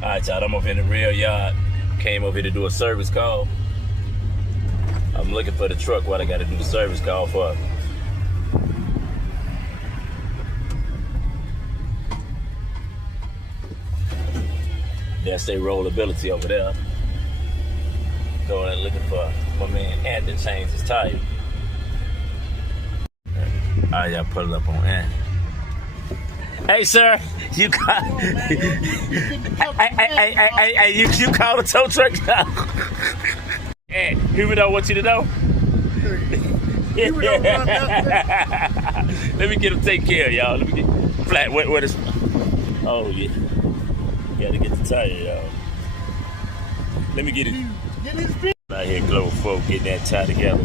Alright, y'all, I'm over in the rail yard. Came over here to do a service call. I'm looking for the truck. What I gotta do the service call for. That's their rollability over there. Going and looking for my man Ant to change his tire. Alright, y'all put it up on Ant. Hey, sir, you got. Hey, you call the tow truck now. Hey, here we don't want you to know. Let me get him taken care of, y'all. Let me get flat. What is? Oh yeah, gotta get the tire, y'all. Let me get it. Out here, Global folk getting that tire together.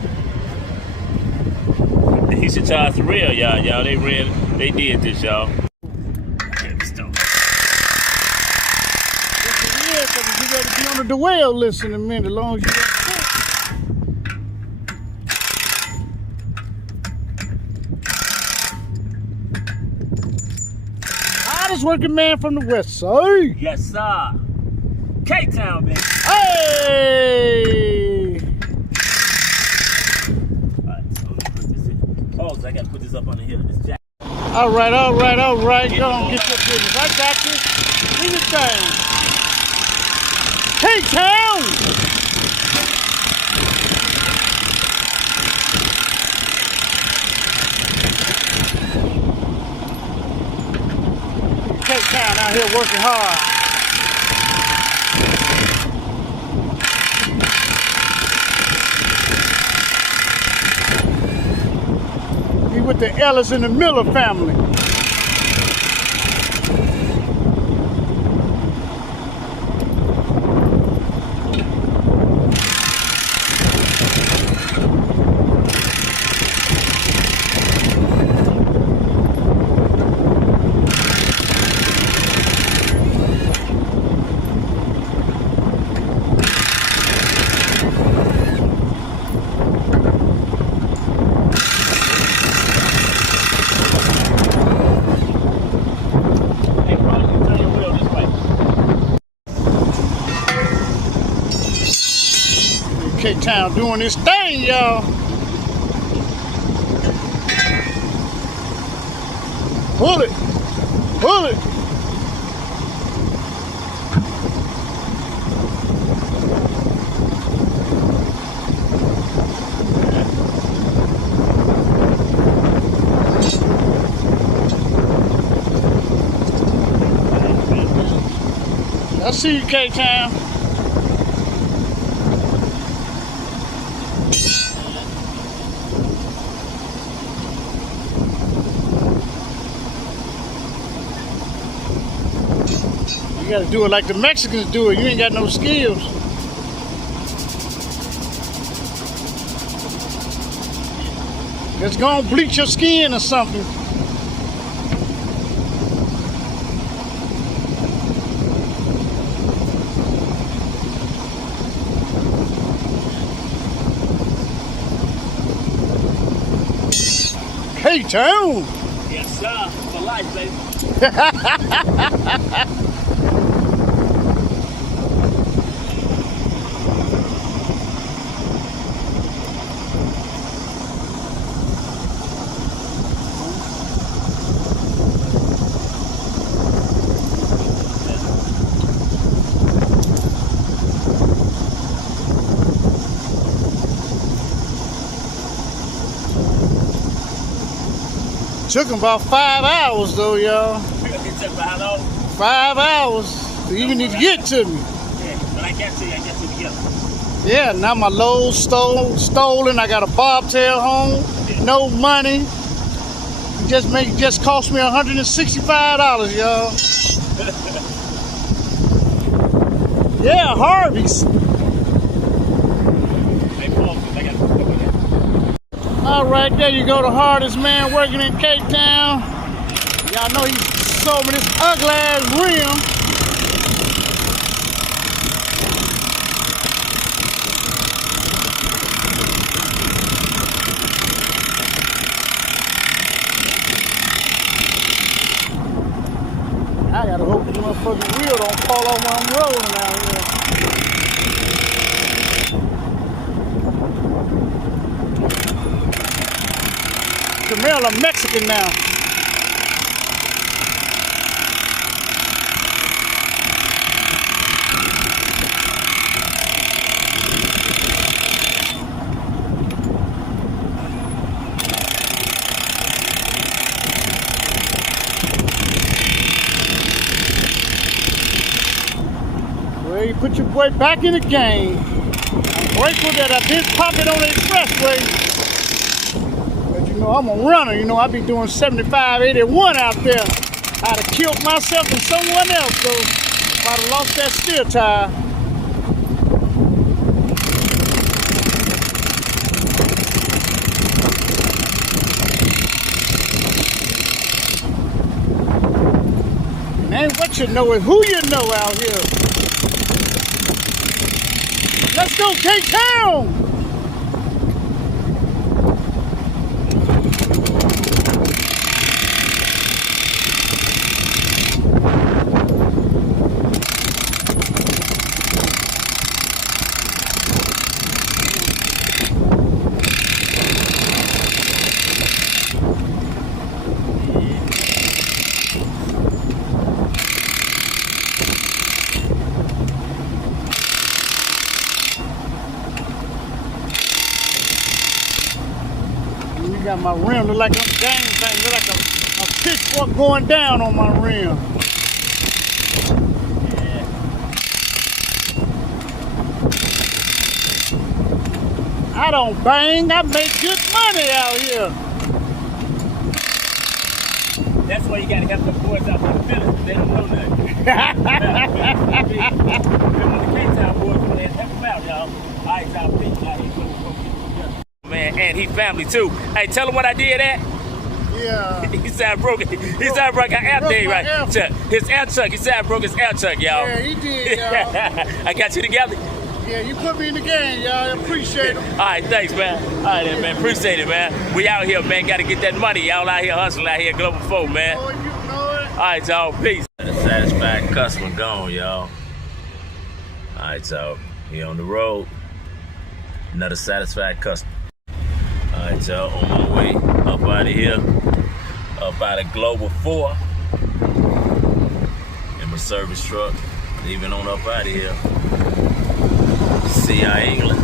He should charge the rail, y'all. They did this, y'all. You got to be on the well list in a minute, as long as you got hottest working man from the west side. Yes, sir. K-Town, baby. Hey! Alright, so let me put this in. Pause, I gotta put this up under here. This jack. All right. Go on, get your business. I got you. Do your thing. K-Town! K-Town out here working hard. He with the Ellis and the Miller family. K-Town doing this thing, y'all. Pull it. I see you, K-Town. You gotta do it like the Mexicans do it. You ain't got no skills. Just go and bleach your skin or something. K-Town! Yes, sir. For life, baby. Took him about 5 hours though, y'all. It took about how long? 5 hours to even need to get to me. Yeah, but I got you together. Yeah, now my load stolen. I got a bobtail home, no money. It just cost me $165, y'all. Yeah, Harvey's. All right, there you go, the hardest man working in K-Town. Y'all know he sold me this ugly ass rim. I gotta hope the motherfucking wheel don't fall off when I'm call them Mexican now. Well, you put your boy back in the game. I'm grateful that I did pop it on the expressway. But you know, I'm a runner. You know, I be doing 75, 81 out there. I'd have killed myself and someone else, though, if I'd have lost that steer tire. It ain't what you know, it's who you know out here. Let's go, K-Town! You got my rim, look like a gang thing, look like a pitchfork going down on my rim. Yeah. I don't bang, I make good money out here. That's why you gotta have the boys out there feeling. They don't know nothing. The K-Town boys, when they help them out, y'all. Eyes out, peace out here. Man, and he family too. Hey, tell him what I did at. Yeah. He said I broke it. He said I broke an air thing, right? His air chuck. He said I broke his air chuck, y'all. Yeah, he did, y'all. I got you together. Yeah, you put me in the game, y'all. I appreciate it. All right, thanks, man. All right, then, man. Appreciate it, man. We out here, man. Got to get that money. Y'all out here hustling out here, Global 4, man. Oh, you know it. All right, y'all. Peace. Satisfied customer gone, y'all. All right, y'all. He on the road. Another satisfied customer. All right, y'all. On my way up out of here. Up out of Global 4. In my service truck. Leaving on up out of here. See ya, England.